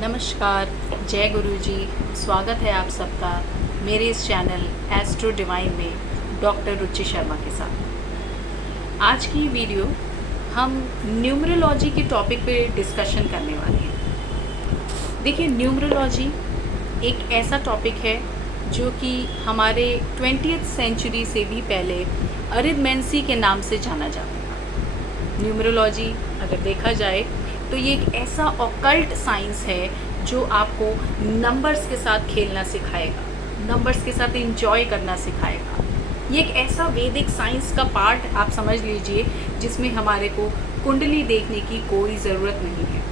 नमस्कार, जय गुरु जी। स्वागत है आप सबका मेरे इस चैनल एस्ट्रो डिवाइन में डॉक्टर रुचि शर्मा के साथ। आज की वीडियो हम न्यूमरोलॉजी के टॉपिक पे डिस्कशन करने वाले हैं। देखिए, न्यूमरोलॉजी एक ऐसा टॉपिक है जो कि हमारे 20th सेंचुरी से भी पहले अरिथमेंसी के नाम से जाना जाता था। न्यूमरोलॉजी अगर देखा जाए तो ये एक ऐसा ऑकल्ट साइंस है जो आपको नंबर्स के साथ खेलना सिखाएगा, नंबर्स के साथ एंजॉय करना सिखाएगा। ये एक ऐसा वैदिक साइंस का पार्ट आप समझ लीजिए जिसमें हमारे को कुंडली देखने की कोई ज़रूरत नहीं है।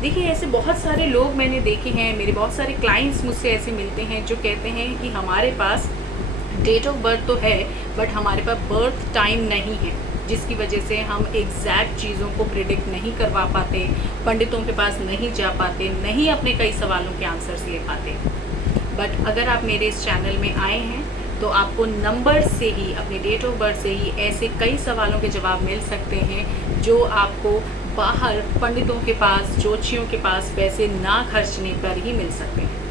देखिए, ऐसे बहुत सारे लोग मैंने देखे हैं, मेरे बहुत सारे क्लाइंट्स मुझसे ऐसे मिलते हैं जो कहते हैं कि हमारे पास डेट ऑफ बर्थ तो है बट हमारे पास बर्थ टाइम नहीं है, जिसकी वजह से हम एग्जैक्ट चीज़ों को प्रिडिक्ट नहीं करवा पाते, पंडितों के पास नहीं जा पाते, नहीं अपने कई सवालों के आंसर्स ले पाते। बट अगर आप मेरे इस चैनल में आए हैं तो आपको नंबर से ही, अपने डेट ऑफ बर्थ से ही ऐसे कई सवालों के जवाब मिल सकते हैं जो आपको बाहर पंडितों के पास, ज्योतिषियों के पास पैसे ना खर्चने पर ही मिल सकते हैं।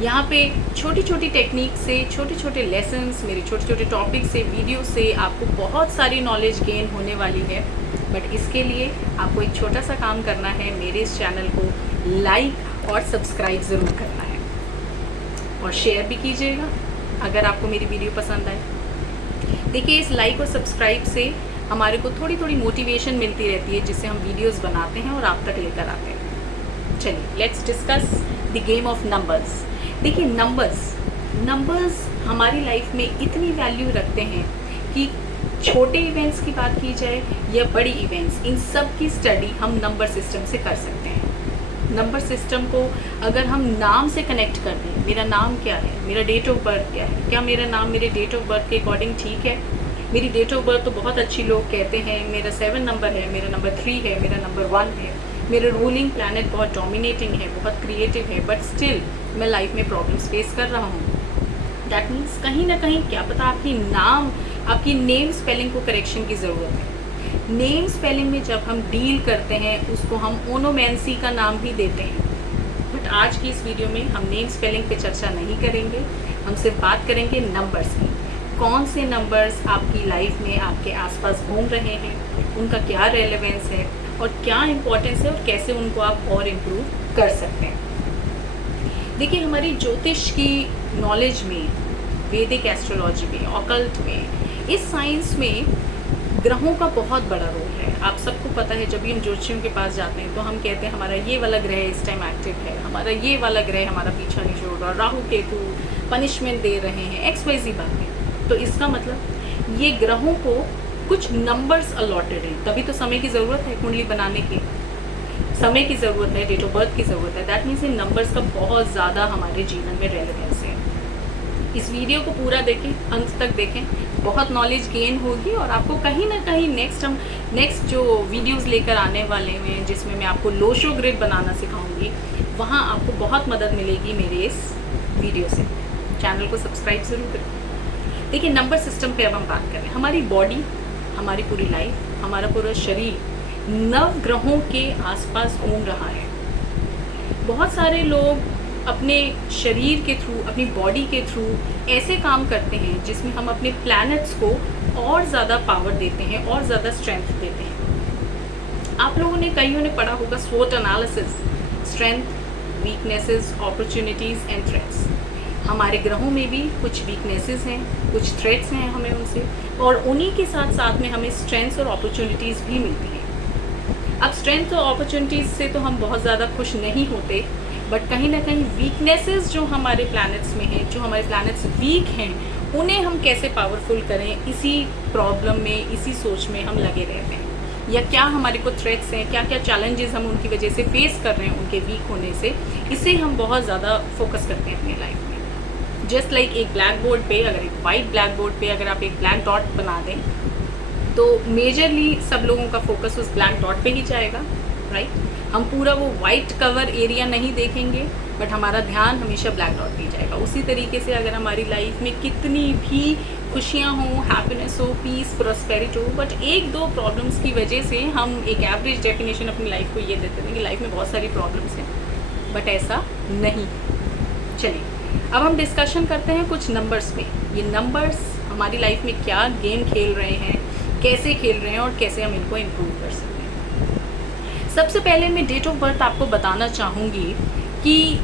यहाँ पे छोटी छोटी टेक्निक से, छोटे छोटे लेसन्स, मेरे छोटे छोटे टॉपिक से, वीडियो से आपको बहुत सारी नॉलेज गेन होने वाली है। बट इसके लिए आपको एक छोटा सा काम करना है, मेरे इस चैनल को लाइक और सब्सक्राइब ज़रूर करना है और शेयर भी कीजिएगा अगर आपको मेरी वीडियो पसंद आए। देखिए, इस लाइक और सब्सक्राइब से हमारे को थोड़ी थोड़ी मोटिवेशन मिलती रहती है जिससे हम वीडियोज़ बनाते हैं और आप तक लेकर आते हैं। चलिए, let's discuss the game of numbers. देखिए, नंबर्स हमारी लाइफ में इतनी वैल्यू रखते हैं कि छोटे इवेंट्स की बात की जाए या बड़ी इवेंट्स, इन सब की स्टडी हम नंबर सिस्टम से कर सकते हैं। नंबर सिस्टम को अगर हम नाम से कनेक्ट कर दें, मेरा नाम क्या है, मेरा डेट ऑफ बर्थ क्या है, क्या मेरा नाम मेरे डेट ऑफ बर्थ के अकॉर्डिंग ठीक है? मेरी डेट ऑफ बर्थ तो बहुत अच्छी लोग कहते हैं, मेरा 7 नंबर है, मेरा नंबर 3 है, मेरा नंबर 1 है, मेरा रूलिंग प्लैनेट बहुत डोमिनेटिंग है, बहुत क्रिएटिव है, बट स्टिल मैं लाइफ में प्रॉब्लम्स फेस कर रहा हूँ। दैट मीन्स कहीं ना कहीं क्या पता आपकी नेम स्पेलिंग को करेक्शन की ज़रूरत है। नेम स्पेलिंग में जब हम डील करते हैं उसको हम ओनोमेंसी का नाम भी देते हैं। बट आज की इस वीडियो में हम नेम स्पेलिंग पे चर्चा नहीं करेंगे, हम सिर्फ बात करेंगे नंबर्स की। कौन से नंबर्स आपकी लाइफ में आपके आसपास घूम रहे हैं, उनका क्या रेलेवेंस है और क्या इम्पोर्टेंस है और कैसे उनको आप और इम्प्रूव कर सकते हैं। देखिए, हमारी ज्योतिष की नॉलेज में, वैदिक एस्ट्रोलॉजी में, ऑकल्ट में, इस साइंस में ग्रहों का बहुत बड़ा रोल है। आप सबको पता है, जब भी हम ज्योतिषियों के पास जाते हैं तो हम कहते हैं हमारा ये वाला ग्रह इस टाइम एक्टिव है, हमारा ये वाला ग्रह हमारा पीछा नहीं छोड़ रहा, राहु केतु पनिशमेंट दे रहे हैं, XYZ बातें। तो इसका मतलब ये ग्रहों को कुछ नंबर्स अलॉटेड हैं, तभी तो समय की ज़रूरत है, कुंडली बनाने की समय की ज़रूरत है, डेट ऑफ बर्थ की ज़रूरत है। दैट मीन्स इन नंबर्स का बहुत ज़्यादा हमारे जीवन में रेलेवेंस है। इस वीडियो को पूरा देखें, अंत तक देखें, बहुत नॉलेज गेन होगी और आपको कहीं ना कहीं नेक्स्ट जो वीडियोस लेकर आने वाले हैं जिसमें मैं आपको लोशो ग्रिड बनाना सिखाऊंगी, वहाँ आपको बहुत मदद मिलेगी मेरे इस वीडियो से। चैनल को सब्सक्राइब ज़रूर करें। देखिए, नंबर सिस्टम पे अब हम बात करें। हमारी बॉडी, हमारी पूरी लाइफ, हमारा पूरा शरीर नव ग्रहों के आसपास घूम रहा है। बहुत सारे लोग अपने शरीर के थ्रू, अपनी बॉडी के थ्रू ऐसे काम करते हैं जिसमें हम अपने प्लैनेट्स को और ज़्यादा पावर देते हैं और ज़्यादा स्ट्रेंथ देते हैं। आप लोगों ने, कईयों ने पढ़ा होगा स्वोट analysis, strength, weaknesses, opportunities and threats. हमारे ग्रहों में भी कुछ वीकनेसेस हैं, कुछ थ्रेट्स हैं हमें उनसे, और उन्हीं के साथ साथ में हमें स्ट्रेंथ्स और अपॉर्चुनिटीज़ भी मिलती हैं। अब स्ट्रेंथ और अपॉर्चुनिटीज़ से तो हम बहुत ज़्यादा खुश नहीं होते, बट कहीं ना कहीं वीकनेसेस जो हमारे प्लैनेट्स में हैं, जो हमारे प्लैनेट्स वीक हैं, उन्हें हम कैसे पावरफुल करें, इसी प्रॉब्लम में, इसी सोच में हम लगे रहते हैं। या क्या हमारे को थ्रेट्स हैं, क्या क्या चैलेंजेस हम उनकी वजह से फेस कर रहे हैं उनके वीक होने से, इसे हम बहुत ज़्यादा फोकस करते हैं अपनी लाइफ में। जस्ट लाइक एक ब्लैक बोर्ड पे, अगर एक वाइट ब्लैक बोर्ड पे अगर आप एक ब्लैक डॉट बना दें तो मेजरली सब लोगों का फोकस उस ब्लैक डॉट पे ही जाएगा, राइट। हम पूरा वो वाइट कवर एरिया नहीं देखेंगे, बट हमारा ध्यान हमेशा ब्लैक डॉट पे जाएगा। उसी तरीके से अगर हमारी लाइफ में कितनी भी खुशियाँ हों, हैप्पीनेस हो, पीस, प्रॉस्पेरिटी हो, बट एक दो प्रॉब्लम्स की वजह से हम एक एवरेज डेफिनेशन अपनी लाइफ को ये देते हैं कि लाइफ में बहुत सारी प्रॉब्लम्स हैं, बट ऐसा नहीं। चलिए अब हम डिस्कशन करते हैं कुछ नंबर्स पे। ये नंबर्स हमारी लाइफ में क्या गेम खेल रहे हैं, कैसे खेल रहे हैं और कैसे हम इनको इम्प्रूव कर सकते हैं। सबसे पहले मैं डेट ऑफ बर्थ आपको बताना चाहूँगी कि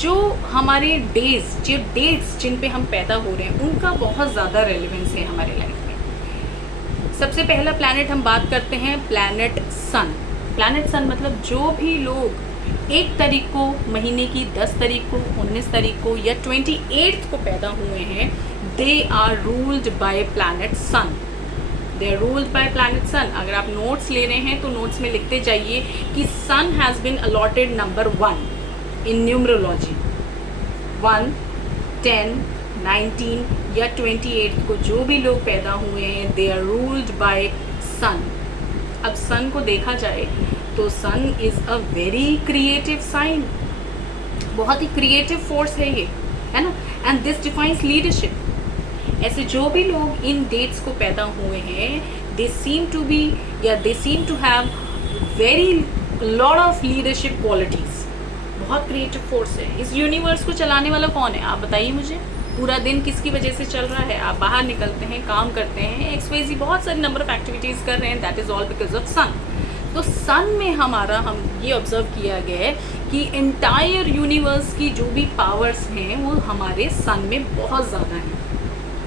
जो हमारे डेट्स जिन पे हम पैदा हो रहे हैं उनका बहुत ज़्यादा रेलेवेंस है हमारे लाइफ में। सबसे पहला प्लैनेट हम बात करते हैं, प्लैनेट सन। प्लैनेट सन मतलब जो भी लोग 1 तारीख को महीने की 10 तारीख को, 19 तारीख को या 28 को पैदा हुए हैं, they are ruled by planet sun. They are ruled by planet sun. अगर आप नोट्स ले रहे हैं तो नोट्स में लिखते जाइए कि sun has been allotted number 1 in numerology. 1, 10, 19 या 28 को जो भी लोग पैदा हुए हैं, they are ruled by sun. अब सन को देखा जाए तो sun is a very creative sign, बहुत ही क्रिएटिव फोर्स है ये, है ना। And this defines leadership. ऐसे जो भी लोग इन डेट्स को पैदा हुए हैं, दे सीम टू बी या they seem to have very lot of leadership qualities. बहुत क्रिएटिव फोर्स है। इस यूनिवर्स को चलाने वाला कौन है, आप बताइए मुझे। पूरा दिन किसकी वजह से चल रहा है? आप बाहर निकलते हैं, काम करते हैं, XYZ बहुत सारी नंबर ऑफ एक्टिविटीज़ कर रहे हैं, that is all because of sun. तो सन में हम ये ऑब्जर्व किया गया है कि एंटायर यूनिवर्स की जो भी पावर्स हैं वो हमारे सन में बहुत ज़्यादा हैं।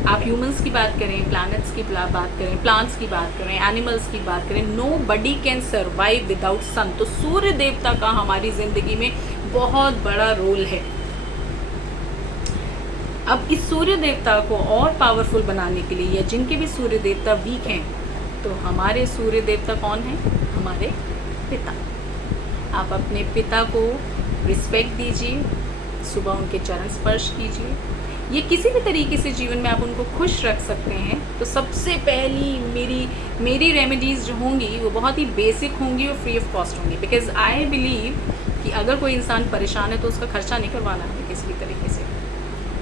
आप ह्यूमंस की बात करें, प्लैनेट्स की बात करें, प्लांट्स की बात करें, एनिमल्स की बात करें, nobody can survive without sun. तो सूर्य देवता का हमारी ज़िंदगी में बहुत बड़ा रोल है। अब इस सूर्य देवता को और पावरफुल बनाने के लिए, या जिनके भी सूर्य देवता वीक हैं, तो हमारे सूर्य देवता कौन है? हमारे पिता। आप अपने पिता को रिस्पेक्ट दीजिए, सुबह उनके चरण स्पर्श कीजिए। ये किसी भी तरीके से जीवन में आप उनको खुश रख सकते हैं। तो सबसे पहली मेरी रेमेडीज़ जो होंगी वो बहुत ही बेसिक होंगी और फ्री ऑफ कॉस्ट होंगी, बिकॉज आई बिलीव कि अगर कोई इंसान परेशान है तो उसका खर्चा नहीं करवाना है किसी भी तरीके से।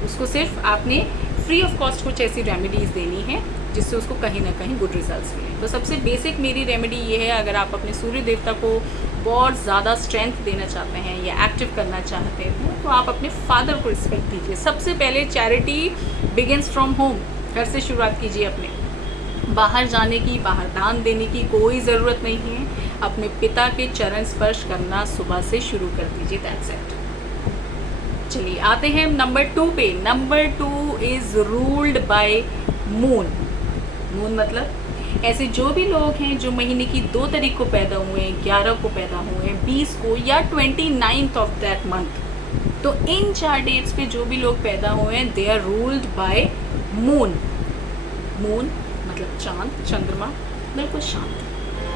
उसको सिर्फ आपने फ्री ऑफ कॉस्ट कुछ ऐसी रेमेडीज़ देनी है जिससे उसको कहीं ना कहीं गुड रिजल्ट्स मिलें। तो सबसे बेसिक मेरी रेमेडी ये है, अगर आप अपने सूर्य देवता को बहुत ज़्यादा स्ट्रेंथ देना चाहते हैं या एक्टिव करना चाहते हैं, तो आप अपने फादर को रिस्पेक्ट दीजिए। सबसे पहले चैरिटी बिगिंस फ्रॉम होम। घर से शुरुआत कीजिए अपने। बाहर जाने की, बाहर दान देने की कोई ज़रूरत नहीं है। अपने पिता के चरण स्पर्श करना सुबह से शुरू कर दीजिए, दैट्स इट। चलिए आते हैं नंबर 2 पे। Number 2 is ruled by moon. Moon मतलब ऐसे जो भी लोग हैं जो महीने की 2 तारीख को पैदा हुए हैं, 11 को पैदा हुए हैं, 20 को या 29th ऑफ दैट मंथ, तो इन 4 डेट्स पे जो भी लोग पैदा हुए हैं, they are ruled by moon. Moon मतलब चांद, चंद्रमा, बिल्कुल शांत,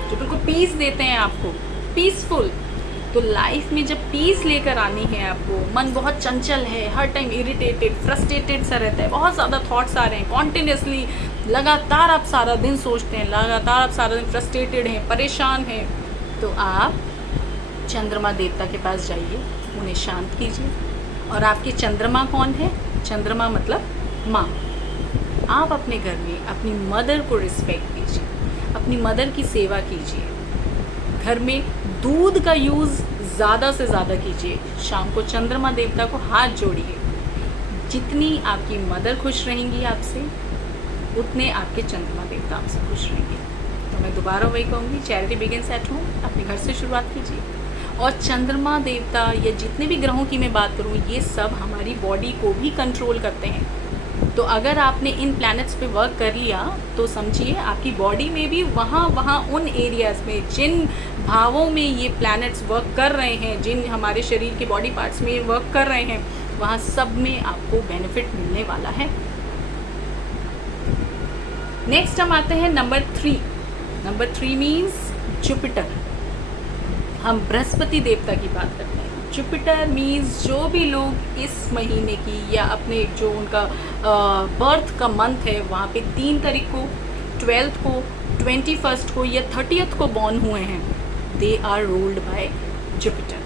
जो बिल्कुल पीस देते हैं आपको, पीसफुल। तो लाइफ में जब पीस लेकर आनी है आपको, मन बहुत चंचल है, हर टाइम इरिटेटेड, फ्रस्ट्रेटेड सा रहता है, बहुत ज़्यादा थॉट्स आ रहे हैं कॉन्टिन्यूसली, लगातार आप सारा दिन सोचते हैं, लगातार आप सारा दिन फ्रस्ट्रेटेड हैं, परेशान हैं, तो आप चंद्रमा देवता के पास जाइए, उन्हें शांत कीजिए। और आपके चंद्रमा कौन है? चंद्रमा मतलब माँ। आप अपने घर में अपनी मदर को रिस्पेक्ट कीजिए, अपनी मदर की सेवा कीजिए। घर में दूध का यूज़ ज़्यादा से ज़्यादा कीजिए। शाम को चंद्रमा देवता को हाथ जोड़िए। जितनी आपकी मदर खुश रहेंगी आपसे, उतने आपके चंद्रमा देवता आपसे खुश रहेंगे। तो मैं दोबारा वही कहूँगी, चैरिटी बिगिंस एट होम। अपने घर से शुरुआत कीजिए। और चंद्रमा देवता या जितने भी ग्रहों की मैं बात करूँ, ये सब हमारी बॉडी को भी कंट्रोल करते हैं। तो अगर आपने इन प्लैनेट्स पे वर्क कर लिया तो समझिए आपकी बॉडी में भी वहाँ उन एरियाज़ में जिन भावों में ये प्लैनेट्स वर्क कर रहे हैं, जिन हमारे शरीर के बॉडी पार्ट्स में ये वर्क कर रहे हैं, वहाँ सब में आपको बेनिफिट मिलने वाला है। नेक्स्ट हम आते हैं नंबर 3। Number 3 means Jupiter. हम बृहस्पति देवता की बात करते हैं। जुपिटर मीन्स जो भी लोग इस महीने की या अपने जो उनका बर्थ का मंथ है वहाँ पे 3 तारीख को, 12th को, 21st को या 30th को बॉर्न हुए हैं, they are ruled by Jupiter.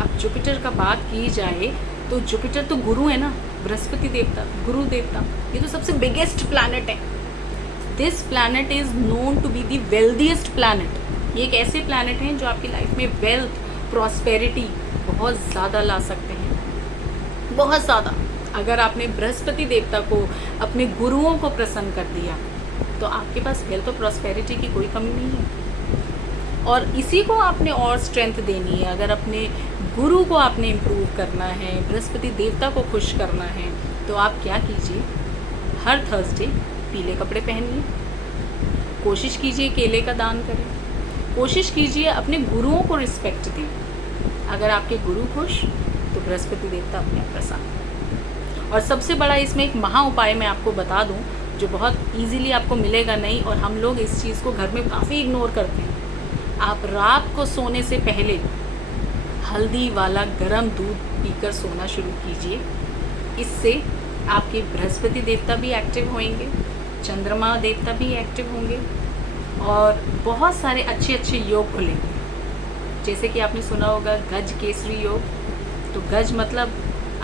अब जुपिटर का बात की जाए तो जुपिटर तो गुरु है ना, बृहस्पति देवता, गुरु देवता, ये तो सबसे बिगेस्ट प्लैनेट है। This planet is known to be the wealthiest planet. ये एक ऐसे प्लैनेट हैं जो आपकी लाइफ में वेल्थ, प्रॉस्पेरिटी बहुत ज़्यादा ला सकते हैं, बहुत ज़्यादा। अगर आपने बृहस्पति देवता को, अपने गुरुओं को प्रसन्न कर दिया तो आपके पास वेल्थ और प्रॉस्पेरिटी की कोई कमी नहीं है। और इसी को आपने और स्ट्रेंथ देनी है। अगर अपने गुरु को आपने इम्प्रूव करना है, बृहस्पति देवता को खुश करना है, तो आप क्या कीजिए, हर थर्सडे पीले कपड़े पहनिए, कोशिश कीजिए केले का दान करें, कोशिश कीजिए अपने गुरुओं को रिस्पेक्ट दें। अगर आपके गुरु खुश तो बृहस्पति देवता अपने आप प्रसन्न। और सबसे बड़ा इसमें एक महा उपाय मैं आपको बता दूं, जो बहुत इजीली आपको मिलेगा नहीं, और हम लोग इस चीज़ को घर में काफ़ी इग्नोर करते हैं। आप रात को सोने से पहले हल्दी वाला गर्म दूध पीकर सोना शुरू कीजिए। इससे आपके बृहस्पति देवता भी एक्टिव होंगे, चंद्रमा देवता भी एक्टिव होंगे, और बहुत सारे अच्छे अच्छे योग खुलेंगे। जैसे कि आपने सुना होगा गज केसरी योग। तो गज मतलब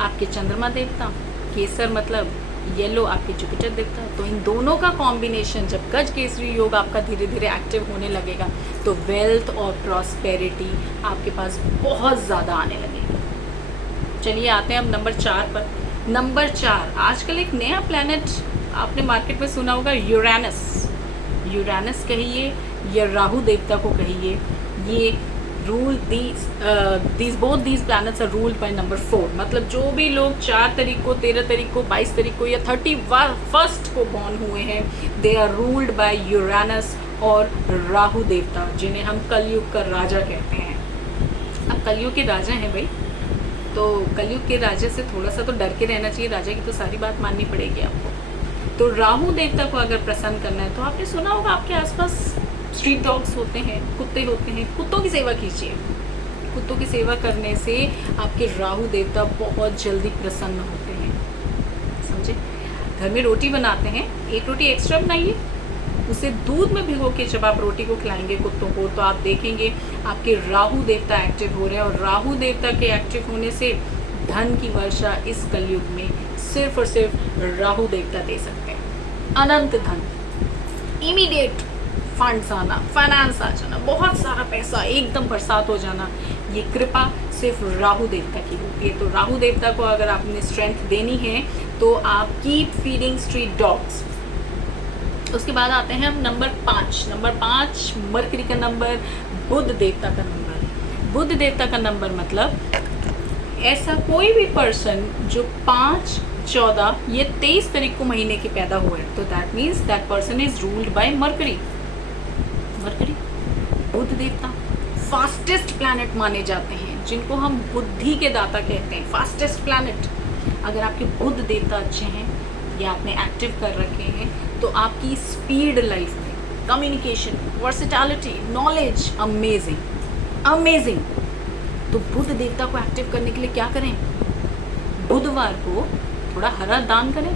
आपके चंद्रमा देवता, केसर मतलब येलो आपके जुपिटर देवता। तो इन दोनों का कॉम्बिनेशन, जब गज केसरी योग आपका धीरे धीरे एक्टिव होने लगेगा तो वेल्थ और प्रॉस्पेरिटी आपके पास बहुत ज़्यादा आने लगेगी। चलिए आते हैं अब नंबर 4 पर। नंबर 4, आजकल एक नया प्लैनेट आपने मार्केट में सुना होगा, यूरेनस। यूरेनस कहिए या राहु देवता को कहिए, ये rule these both these planets are ruled by number 4। मतलब जो भी लोग 4 तारीख को, 13 तारीख को, 22 तारीख को या 31 को बॉर्न हुए हैं, they are ruled by Uranus और राहु देवता, जिन्हें हम कलयुग का राजा कहते हैं। अब कलयुग के राजा हैं भाई, तो कलयुग के राजा से थोड़ा सा तो डर के रहना चाहिए। राजा की तो सारी बात माननी पड़ेगी आपको। तो राहु देवता को अगर प्रसन्न करना है तो आपने सुना होगा आपके आसपास स्ट्रीट डॉग्स होते हैं, कुत्ते होते हैं, कुत्तों की सेवा कीजिए। कुत्तों की सेवा करने से आपके राहु देवता बहुत जल्दी प्रसन्न होते हैं, समझे। घर में रोटी बनाते हैं, एक रोटी एक्स्ट्रा बनाइए, उसे दूध में भिगो के जब आप रोटी को खिलाएंगे कुत्तों को, तो आप देखेंगे आपके राहु देवता एक्टिव हो रहे हैं। और राहु देवता के एक्टिव होने से धन की वर्षा इस कलयुग में सिर्फ और सिर्फ राहु देवता दे सकते हैं। अनंत धन, इमीडिएट फंड्स आना, फाइनेंस आ जाना, बहुत सारा पैसा एकदम बरसात हो जाना, ये कृपा सिर्फ राहु देवता की होती है। तो राहु देवता को अगर आपने स्ट्रेंथ देनी है तो आप कीप फीडिंग स्ट्रीट डॉग्स। उसके बाद आते हैं हम नंबर 5। नंबर 5 मरकरी का नंबर, बुध देवता का नंबर। बुध देवता का नंबर मतलब ऐसा कोई भी पर्सन जो 5, 14 या 23 तारीख को महीने के पैदा हुए, तो that means that person is ruled by Mercury. Mercury Budh देवता फास्टेस्ट प्लैनेट माने जाते हैं, जिनको हम बुद्धि के दाता कहते हैं, फास्टेस्ट प्लैनेट। अगर आपके बुध देवता अच्छे हैं या आपने एक्टिव कर रखे हैं तो आपकी स्पीड लाइफ में, communication, versatility, knowledge, amazing amazing. तो बुध देवता को एक्टिव करने के लिए क्या करें, बुधवार को थोड़ा हरा दान करें।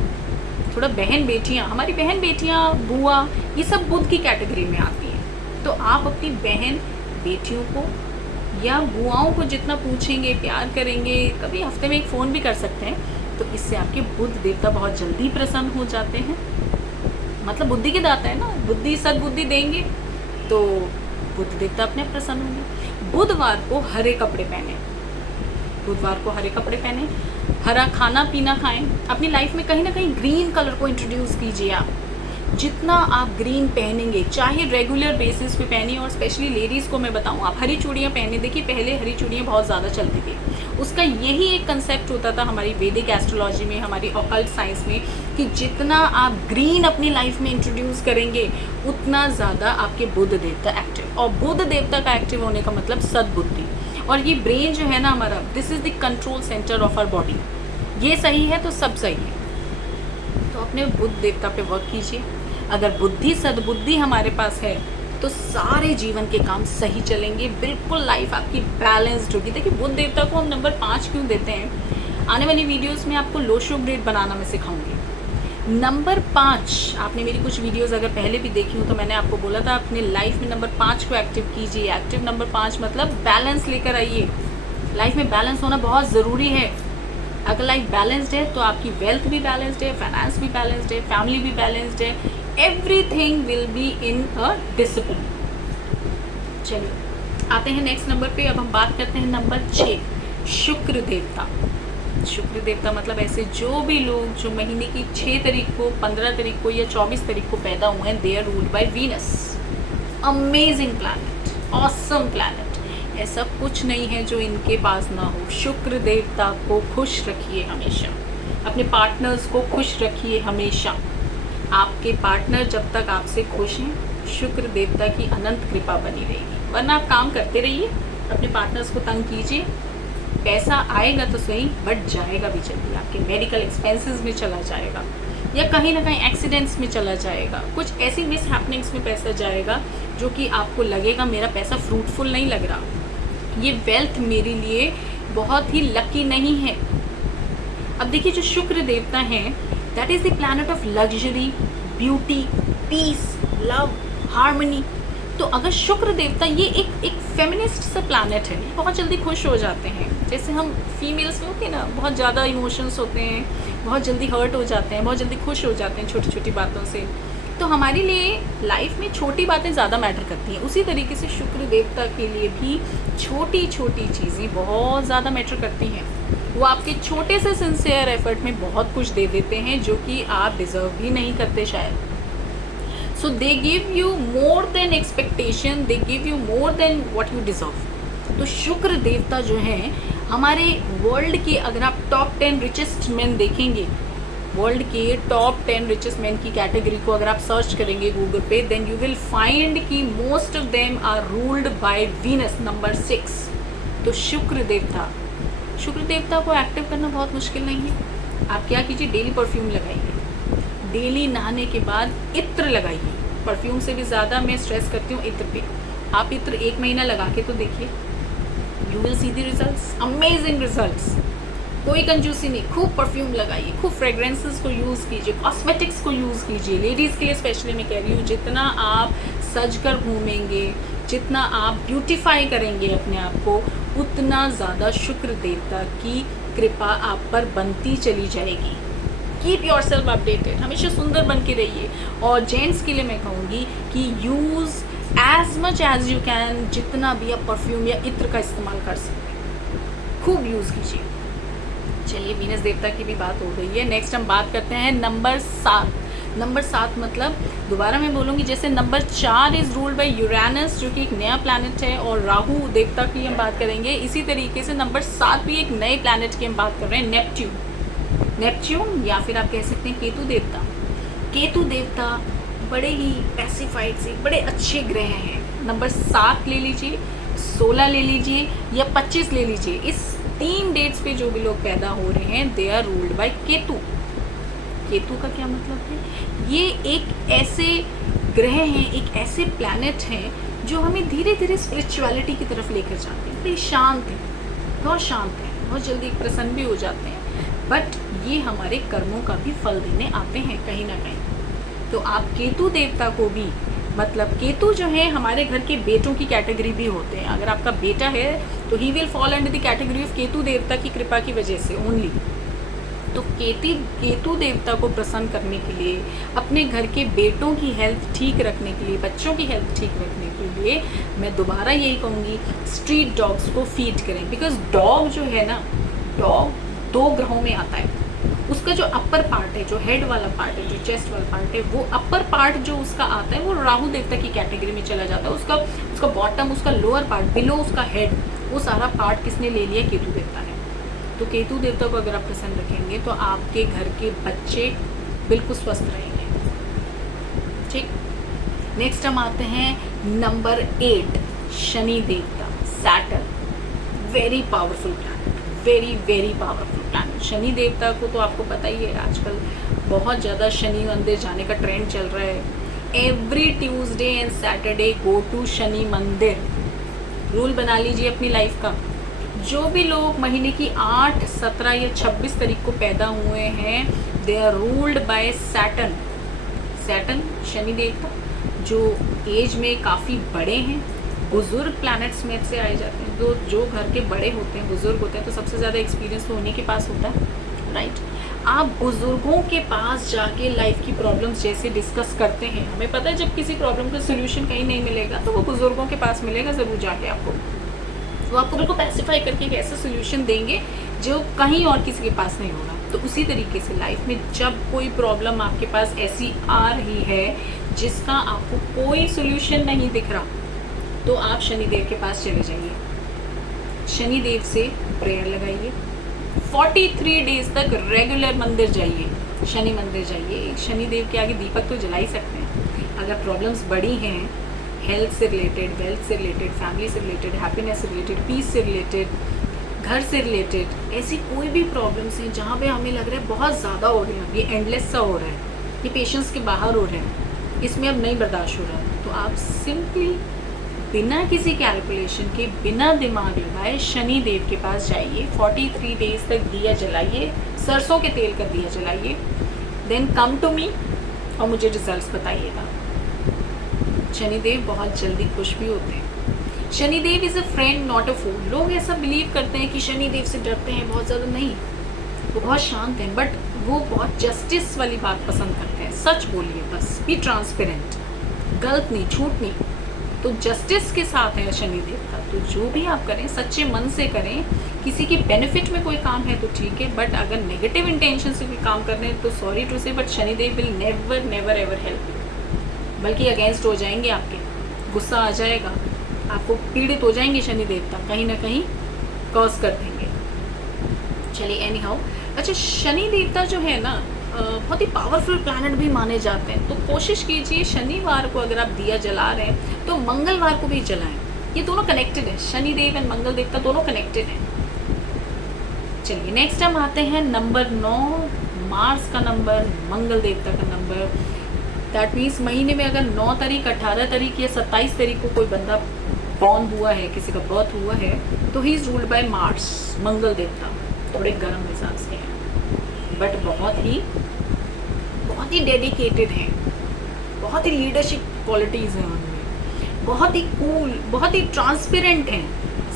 थोड़ा बहन बेटियां, हमारी बहन बेटियां, बुआ, ये सब बुध की कैटेगरी में आती हैं। तो आप अपनी बहन बेटियों को या बुआओं को जितना पूछेंगे, प्यार करेंगे, कभी हफ्ते में एक फ़ोन भी कर सकते हैं, तो इससे आपके बुध देवता बहुत जल्दी प्रसन्न हो जाते हैं। मतलब बुद्धि के दाता है ना, बुद्धि सद्बुद्धि देंगे तो बुध देवता अपने प्रसन्न होंगे। बुधवार को हरे कपड़े पहने, बुधवार को हरे कपड़े पहने, हरा खाना पीना खाएं। अपनी लाइफ में कहीं ना कहीं ग्रीन कलर को इंट्रोड्यूस कीजिए आप। जितना आप ग्रीन पहनेंगे, चाहे रेगुलर बेसिस पे पहनिए, और स्पेशली लेडीज़ को मैं बताऊं, आप हरी चूड़ियाँ पहने। देखिए पहले हरी चूड़ियाँ बहुत ज़्यादा चलती थी, उसका यही एक कंसेप्ट होता था हमारी वैदिक एस्ट्रोलॉजी में, हमारी ऑकल्ट साइंस में, कि जितना आप ग्रीन अपनी लाइफ में इंट्रोड्यूस करेंगे उतना ज़्यादा आपके बुध देवता एक्टिव। और बुध देवता का एक्टिव होने का मतलब सद्बुद्धि। और ये ब्रेन जो है ना हमारा, this is the control centre of our body. ये सही है तो सब सही है। तो अपने बुध देवता पे वर्क कीजिए। अगर बुद्धि सद्बुद्धि हमारे पास है तो सारे जीवन के काम सही चलेंगे, बिल्कुल लाइफ आपकी बैलेंस्ड होगी। देखिए बुध देवता को हम नंबर 5 क्यों देते हैं, आने वाली वीडियोस में आपको लो शुभ रेट बनाना मैं सिखाऊंगी। नंबर 5, आपने मेरी कुछ वीडियोस अगर पहले भी देखी हो तो मैंने आपको बोला था अपने लाइफ में नंबर 5 को एक्टिव कीजिए। एक्टिव नंबर 5 मतलब बैलेंस लेकर आइए। लाइफ में बैलेंस होना बहुत ज़रूरी है। अगर लाइफ बैलेंस्ड है तो आपकी वेल्थ भी बैलेंस्ड है, फाइनेंस भी बैलेंस्ड है, फैमिली भी बैलेंस्ड है, everything will be in a discipline. चलिए आते हैं नेक्स्ट नंबर पे। अब हम बात करते हैं नंबर 6, शुक्र देवता। शुक्र देवता मतलब ऐसे जो भी लोग जो महीने की 6 तारीख को, 15 तारीख को या 24 तारीख को पैदा हुए हैं, they are ruled by Venus. Amazing planet, awesome planet. ऐसा कुछ नहीं है जो इनके पास ना हो। शुक्र देवता को खुश रखिए हमेशा, अपने पार्टनर्स को खुश रखिए हमेशा। आपके पार्टनर जब तक आपसे खुश हैं, शुक्र देवता की अनंत कृपा बनी रहेगी। वरना आप काम करते रहिए, अपने पार्टनर्स को तंग कीजिए, पैसा आएगा तो सही बट जाएगा भी जल्दी। आपके मेडिकल एक्सपेंसेस में चला जाएगा या कहीं ना कहीं एक्सीडेंट्स में चला जाएगा, कुछ ऐसी मिस हैपनिंग्स में पैसा जाएगा जो कि आपको लगेगा मेरा पैसा फ्रूटफुल नहीं लग रहा, ये वेल्थ मेरे लिए बहुत ही लकी नहीं है। अब देखिए जो शुक्र देवता हैं, that is the planet of luxury, beauty, peace, love, harmony. तो अगर शुक्र देवता, ये एक फेमिनिस्ट सा प्लैनेट है, बहुत जल्दी खुश हो जाते हैं। जैसे हम फीमेल्स में होते हैं ना, बहुत ज़्यादा इमोशंस होते हैं, बहुत जल्दी हर्ट हो जाते हैं, बहुत जल्दी खुश हो जाते हैं छोटी छोटी बातों से। तो हमारे लिए लाइफ में छोटी बातें ज़्यादा मैटर करती हैं। उसी तरीके से शुक्र देवता के लिए भी छोटी छोटी चीज़ें बहुत ज़्यादा मैटर करती हैं। वो आपके छोटे से सिंसियर एफर्ट में बहुत कुछ दे देते हैं जो कि आप डिज़र्व भी नहीं करते शायद। So they give you more than expectation, they give you more than what you deserve. तो शुक्र देवता जो हैं हमारे वर्ल्ड के, अगर आप टॉप 10 रिचेस्ट मैन देखेंगे, वर्ल्ड के टॉप 10 रिचेस्ट मैन की कैटेगरी को अगर आप सर्च करेंगे गूगल पे, देन यू विल फाइंड कि most of them are ruled by Venus, number 6। तो शुक्र देवता को एक्टिव करना बहुत मुश्किल नहीं है। आप क्या कीजिए, डेली परफ्यूम लगाइए, डेली नहाने के बाद इत्र लगाइए। परफ्यूम से भी ज़्यादा मैं स्ट्रेस करती हूँ इत्र पे। आप इत्र 1 महीना लगा के तो देखिए, you will see the results, amazing results. कोई कंजूसी नहीं, खूब परफ्यूम लगाइए, खूब फ्रेग्रेंसेस को यूज़ कीजिए, कॉस्मेटिक्स को यूज़ कीजिए। लेडीज़ के लिए स्पेशली मैं कह रही हूँ, जितना आप सज कर घूमेंगे, जितना आप ब्यूटिफाई करेंगे अपने आप को, उतना ज़्यादा शुक्र देवता की कृपा आप पर बनती चली जाएगी। कीप योर सेल्फ अपडेटेड, हमेशा सुंदर बन के रहिए। और जेंट्स के लिए मैं कहूँगी कि use as much as you can, जितना भी आप परफ्यूम या इत्र का इस्तेमाल कर सकते हैं, खूब यूज़ कीजिए। चलिए वीनस देवता की भी बात हो गई है। नेक्स्ट हम बात करते हैं नंबर 7। नंबर 7 मतलब, दोबारा मैं बोलूँगी, जैसे number 4 is ruled by Uranus जो कि एक नया प्लैनेट है, और राहु देवता की हम बात करेंगे। इसी तरीके से नंबर 7 भी एक नए प्लैनेट की हम बात कर रहे हैं, नेपच्यून, या फिर आप कह सकते हैं केतु देवता। केतु देवता बड़े ही पैसिफाइड से बड़े अच्छे ग्रह हैं। नंबर 7 ले लीजिए, 16 ले लीजिए या 25 ले लीजिए। इस 3 डेट्स पे जो भी लोग पैदा हो रहे हैं, they are ruled by Ketu. Ketu का क्या मतलब है? ये एक ऐसे ग्रह हैं, एक ऐसे प्लैनेट हैं जो हमें धीरे धीरे स्पिरिचुअलिटी की तरफ लेकर जाते हैं। बड़े शांत हैं, बहुत शांत हैं, बहुत जल्दी प्रसन्न भी हो जाते हैं, बट ये हमारे कर्मों का भी फल देने आते हैं कहीं ना कहीं। तो आप केतु देवता को भी, मतलब केतु जो है हमारे घर के बेटों की कैटेगरी भी होते हैं। अगर आपका बेटा है तो he will fall under the category of Ketu देवता की कृपा की वजह से ओनली। तो केतु देवता को प्रसन्न करने के लिए, अपने घर के बेटों की हेल्थ ठीक रखने के लिए, बच्चों की हेल्थ ठीक रखने के लिए, मैं दोबारा यही कहूँगी, स्ट्रीट डॉग्स को फीड करें। बिकॉज डॉग जो है ना, डॉग 2 ग्रहों में आता है। उसका जो अपर पार्ट है, जो हेड वाला पार्ट है, जो चेस्ट वाला पार्ट है, वो अपर पार्ट जो उसका आता है वो राहु देवता की कैटेगरी में चला जाता है। उसका बॉटम, उसका लोअर पार्ट, बिलो उसका हेड, वो सारा पार्ट किसने ले लिया? केतु देवता ने। तो केतु देवता को अगर आप प्रसन्न रखेंगे तो आपके घर के बच्चे बिल्कुल स्वस्थ रहेंगे। ठीक, नेक्स्ट हम आते हैं नंबर 8, शनि देवता, Saturn. Very powerful planet, very very powerful planet. Shani देवता को तो आपको पता ही है, आजकल बहुत ज़्यादा शनि मंदिर जाने का ट्रेंड चल रहा है। Every Tuesday and Saturday go to Shani mandir. Rule बना लीजिए अपनी लाइफ का। जो भी लोग महीने की 8, 17 या 26 तारीख को पैदा हुए हैं, they are ruled by Saturn. Saturn Shanidev का जो एज में काफ़ी बड़े हैं, बुजुर्ग प्लैनेट्स में से आए जाते हैं। जो घर के बड़े होते हैं, बुजुर्ग होते हैं, तो सबसे ज़्यादा एक्सपीरियंस तो उन्हीं के पास होता है, राइट। आप बुजुर्गों के पास जाके लाइफ की प्रॉब्लम्स जैसे डिस्कस करते हैं, हमें पता है जब किसी प्रॉब्लम का सोल्यूशन कहीं नहीं मिलेगा तो वो बुजुर्गों के पास मिलेगा ज़रूर जाके आपको। वो आपको बिल्कुल पैसिफाई करके एक ऐसा सोल्यूशन देंगे जो कहीं और किसी के पास नहीं होगा। तो उसी तरीके से लाइफ में जब कोई प्रॉब्लम आपके पास ऐसी आ रही है जिसका आपको कोई सोल्यूशन नहीं दिख रहा, तो आप शनिदेव के पास चले जाइए, शनिदेव से प्रेयर लगाइए, 43 डेज तक रेगुलर मंदिर जाइए, शनि मंदिर जाइए। शनिदेव के आगे दीपक तो जला ही सकते हैं। अगर प्रॉब्लम्स बड़ी हैं, हेल्थ से रिलेटेड, वेल्थ से रिलेटेड, फैमिली से रिलेटेड, हैप्पीनेस से रिलेटेड, पीस से रिलेटेड, घर से रिलेटेड, ऐसी कोई भी प्रॉब्लम्स हैं जहाँ पे हमें लग रहा है बहुत ज़्यादा हो रही है, ये एंडलेस सा हो रहा है, ये पेशेंस के बाहर हो रहे हैं, इसमें अब नहीं बर्दाश्त हो रहा है, तो आप सिंपली बिना किसी कैलकुलेशन के, बिना दिमाग लगाए शनि देव के पास जाइए, 43 डेज तक दिया जलाइए, सरसों के तेल का दिया जलाइए, देन कम टू मी और मुझे रिजल्ट्स बताइएगा। शनिदेव बहुत जल्दी खुश भी होते हैं। Shanidev is a friend not a fool. लोग ऐसा बिलीव करते हैं कि शनिदेव से डरते हैं बहुत ज़्यादा, नहीं, वो बहुत शांत हैं, बट वो बहुत जस्टिस वाली बात पसंद करते हैं। सच बोलिए, बस बी ट्रांसपेरेंट, गलत नहीं, झूठ नहीं, तो जस्टिस के साथ है शनिदेव का। तो जो भी आप करें सच्चे मन से करें, किसी के बेनिफिट में कोई काम है तो ठीक है, बट अगर नेगेटिव इंटेंशन से कोई काम कर रहे हैं तो सॉरी टू से, but Shanidev will never never ever help you, बल्कि अगेंस्ट हो जाएंगे आपके, गुस्सा आ जाएगा, आपको पीड़ित हो जाएंगे शनि देवता, कहीं ना कहीं कॉज कर देंगे। चलिए एनी हाउ, अच्छा शनि देवता जो है ना बहुत ही पावरफुल प्लैनेट भी माने जाते हैं, तो कोशिश कीजिए शनिवार को अगर आप दिया जला रहे हैं तो मंगलवार को भी जलाएं। ये दोनों कनेक्टेड है, शनि देव एंड मंगल देवता दोनों कनेक्टेड हैं। चलिए नेक्स्ट हम आते हैं नंबर 9, मार्स का नंबर, मंगल देवता का नंबर। दैट मीन्स महीने में अगर 9 तारीख, 18 तारीख या 27 तारीख को कोई बंदा बॉर्न हुआ है, किसी का बर्थ हुआ है, तो he is ruled by Mars, Mangal देवता। थोड़े गर्म मिजाज के हैं, बट बहुत ही डेडिकेटेड हैं, बहुत ही लीडरशिप क्वालिटीज़ हैं उनमें, बहुत ही कूल, बहुत ही ट्रांसपेरेंट हैं,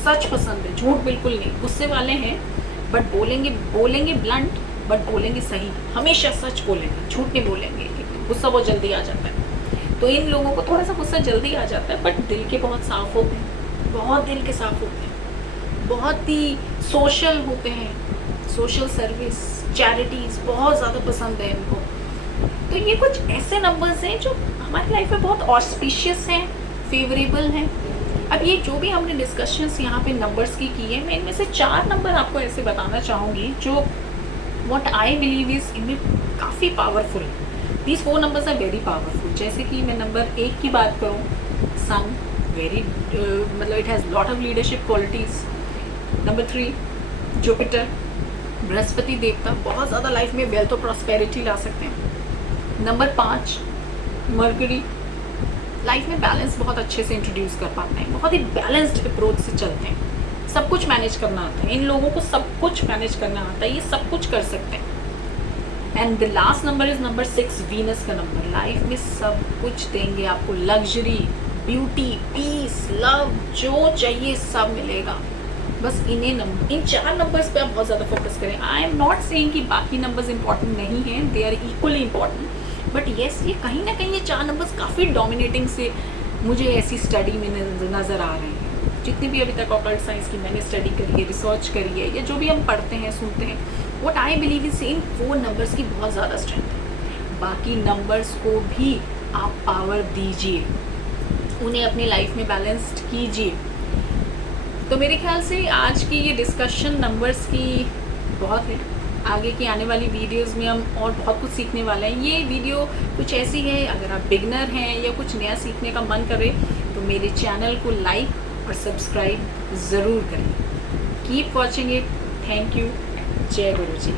सच पसंद है, झूठ बिल्कुल नहीं, गुस्से वाले हैं बट बोलेंगे ब्लंट, बट बोलेंगे सही, हमेशा सच बोलेंगे, झूठ नहीं बोलेंगे। गुस्सा बहुत जल्दी आ जाता है, तो इन लोगों को थोड़ा सा गुस्सा जल्दी आ जाता है, बट दिल के बहुत साफ होते हैं, बहुत दिल के साफ होते हैं, बहुत ही सोशल होते हैं, सोशल सर्विस, चैरिटीज़ बहुत ज़्यादा पसंद है इनको। तो ये कुछ ऐसे नंबर्स हैं जो हमारी लाइफ में बहुत ऑस्पिशियस हैं, फेवरेबल हैं। अब ये जो भी हमने डिस्कशंस यहाँ पे नंबर्स की है, मैं इनमें से 4 नंबर आपको ऐसे बताना चाहूँगी जो व्हाट आई बिलीव इज़ इनमें काफ़ी पावरफुल है। These 4 numbers are very powerful. जैसे कि मैं नंबर 1 की बात करूँ, सन, वेरी मतलब it has lot of leadership qualities. Number 3 Jupiter, Brihaspati देवता, बहुत ज़्यादा लाइफ में वेल्थ और प्रॉस्पेरिटी ला सकते हैं। नंबर 5 मरकरी, लाइफ में बैलेंस बहुत अच्छे से इंट्रोड्यूस कर पाते हैं, बहुत ही बैलेंस्ड अप्रोच से चलते हैं, सब कुछ मैनेज करना आता है इन लोगों को, सब कुछ मैनेज करना आता है, ये सब कुछ कर सकते हैं। And the last number is number 6, Venus का नंबर। लाइफ में सब कुछ देंगे आपको, लग्जरी, ब्यूटी, पीस, लव, जो चाहिए सब मिलेगा। बस इन 4 नंबर्स पे आप बहुत ज़्यादा फोकस करें। आई एम नॉट सेइंग कि बाकी नंबर्स इंपॉर्टेंट नहीं हैं, they are equally important, but yes ये कहीं ना कहीं ये 4 नंबर्स काफ़ी डोमिनेटिंग से मुझे ऐसी स्टडी में नज़र आ रहे हैं। जितनी भी अभी तक ऑकल्ट साइंस की मैंने स्टडी करी है, रिसर्च करी है, या जो भी हम पढ़ते हैं, सुनते हैं, what I believe is in 4 numbers की बहुत ज़्यादा स्ट्रेंथ है। बाकी नंबर्स को भी आप पावर दीजिए, उन्हें अपनी लाइफ में बैलेंस्ड कीजिए। तो मेरे ख्याल से आज की ये डिस्कशन नंबर्स की बहुत है। आगे की आने वाली वीडियोस में हम और बहुत कुछ सीखने वाले हैं। ये वीडियो कुछ ऐसी है, अगर आप बिगनर हैं या कुछ नया सीखने का मन करे तो मेरे चैनल को लाइक और सब्सक्राइब ज़रूर करें। Keep watching it. Thank you. जय गुरु जी।